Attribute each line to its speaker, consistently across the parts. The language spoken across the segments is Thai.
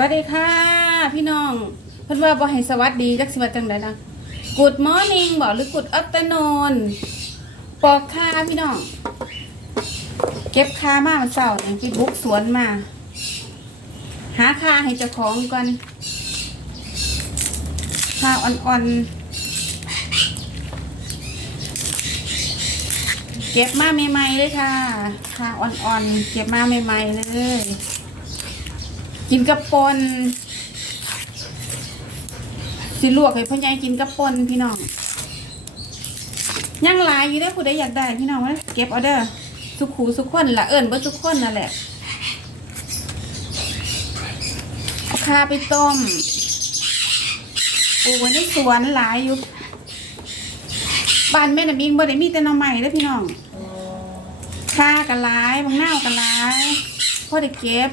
Speaker 1: วัสดีค่ะ พี่น้องเพิ่นว่าบ่ให้สวัสดีจักสิว่าจังได๋นะ Good morning บ่หรือ Good afternoon ปอกคาพี่น้อง เก็บคามาเมื่อเช้านี่ไปบุกสวนมา หาคาให้เจ้าของก่อนคาอ่อนๆเก็บมาใหม่ๆเลยค่ะคาอ่อนๆเก็บมาใหม่ๆเลย กินกับปนสิลวกให้พ่อใหญ่กินกับปนพี่น้องยังหลายอยู่ได้ผู้ใดอยากได้พี่น้องเว้ยเก็บเอาเด้อสุขูสุขคนละเอิญบ่สุขคนนั่นแหละเอาคาไปต้มปลูกไว้ในสวนหลายอยู่บ้านแม่น่ะมิงบ่ได้มีแต่น่อไม้เด้อพี่น้องคากันหลายบางหน้ากันหลายพอได้เก็บ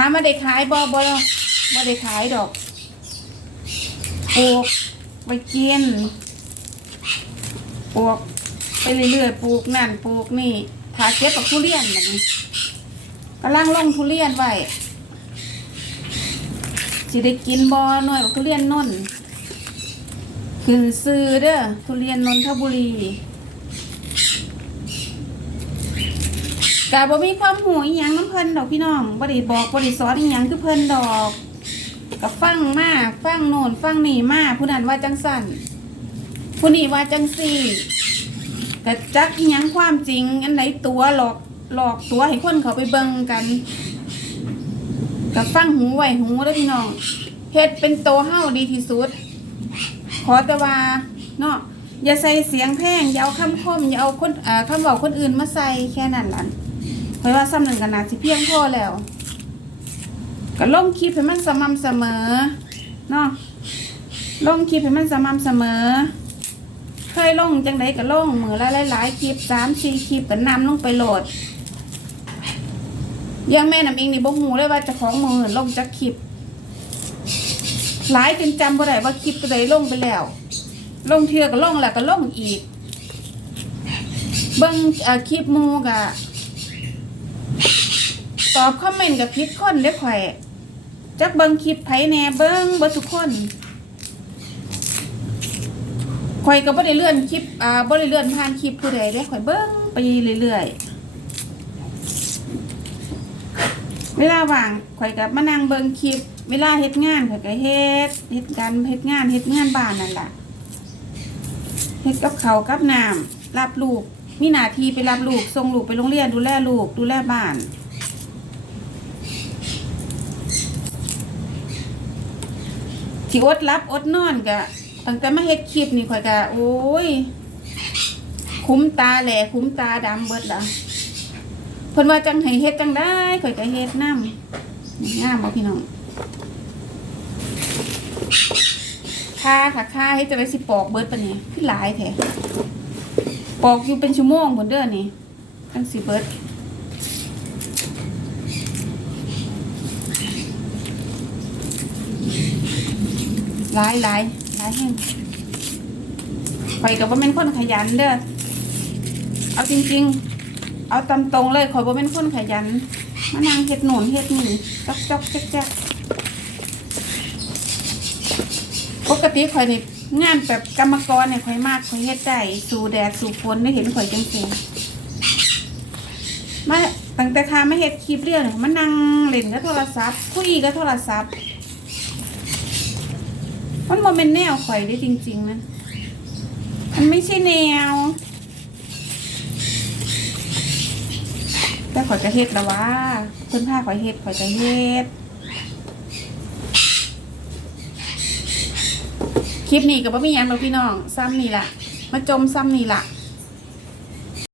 Speaker 1: ถามมาได้ขายบ่บ่บ่ได้ขายดอกปลูกไปกินปลูกไปเรื่อยๆปลูกนั่นปลูกนี่ถาเก็บกับทุเรียนแบบนี้กำลังลงทุเรียนไว้สิได้กินบ่หน่อยกับทุเรียนนนขึ้นซื้อเด้อทุเรียนนนทบุรี กะบ่มีความหูอีหยังน้ำเพิ่นดอกพี่น้องบ่ได้บอกบ่ได้สอนอีหยังคือเพิ่นดอกก็ฟังมาฟังโน่นฟังนี่มาผู้นั้นว่าจังสั่นผู้นี้ว่าจังซี่ก็จักอีหยังความจริง อันไหนตัวหลอกหลอกตัวให้คนเขาไปเบิ่งกันก็ฟังหูไว้หูเด้อพี่น้องเฮ็ดเป็นโตเฮาดีที่สุด ขอแต่ว่าเนาะอย่าใส่เสียงแพงอย่าเอาคำคมอย่าเอาคนเอ่อคำบอกคนอื่นมาใส่แค่นั้นล่ะ เพราะว่าซ้ำหนึ่งกันนาสิเพียงพอแล้วก็ลงคลิปให้มันสม่ำเสมอเนาะลงคลิปให้มันสม่ำเสมอ เคยลงจังไดก็ลงมือละหลายๆคลิปสามสี่คลิปก็นำลงไปโหลดยังแม่น้ำเองนี่บ่ฮู้เลยว่าจะของมือลงจากคลิปหลายจนจำบ่ได้ว่าคลิปตัวใดลงไปแล้ว ลงเทือก็ลงแล้วก็ลงอีก เบิ่งคลิปหมูกะ ตอบคอมเมนต์กับพิษคนเด้ข่อยจักเบิ่งคลิปไผแน่เบิ่งเบ่ทุกคนข่อยก็บ่ได้เลื่อนคลิปอ่าบ่ได้เลื่อนผ่านคลิปผู้ใดเด้ข่อยเบิ่งไปเรื่อยๆเวลาว่างข่อยก็มานั่งเบิ่งคลิป เวลาเฮ็ดงานข่อยก็เฮ็ดเฮ็ดการเฮ็ดงานเฮ็ดงานบ้านนั่นล่ะเฮ็ดกับข้ากับน้ำรับลูกมีหน้าที่ไปรับลูกส่งลูกไปโรงเรียนดูแลลูกดูแลบ้าน ที่อดรับอดนอนกะตั้งแต่มาเฮ็ดคลิปนี่ข่อยกะโอ้ย คุ้มตาแหล่คุ้มตาดำเบิดละเพิ่นว่าจังให้เฮ็ดจังได้ข่อยก็เฮ็ดนำงามบ่พี่น้องค่าค่ะค่าเฮ็ดจะไปสิปอกเบิดปะนี่คือหลายแท้ปอกอยู่เป็นชั่วโมงพุ่นเด้อนี่จังสิเบิด หลายหลายหลายแห่งข่อยกับว่าเป็นคนขยันเด้อ เอาจริง ๆ เอาตามตรงเลยข่อยว่าเป็นคนขยันมานั่งเฮ็ดหนุนเฮ็ดหนี่จอกจอกแจ๊กแจ๊กปกติข่อยนี่งานแบบกรรมกรเนี่ยข่อยมากข่อยเฮ็ดได้สู่แดดสู่ฝนได้เห็นข่อยจังซี่มาตั้งแต่ทาไม่เฮ็ดคลิปเรื่องเนี่ยมานั่งเล่นกับโทรศัพท์คุยกับโทรศัพท์ มันโมเมนแนวข่อยได้จริง ๆ นะ มันไม่ใช่แนว แต่ข่อยจะเฮ็ดแล้วว่าเพื่อนพาข่อยเฮ็ดข่อยจะเฮ็ดคลิปนี้ก็บ่มีหยังหรอกพี่น้อง ซ้ำนี่ล่ะ มาจมซ้ำนี่ล่ะ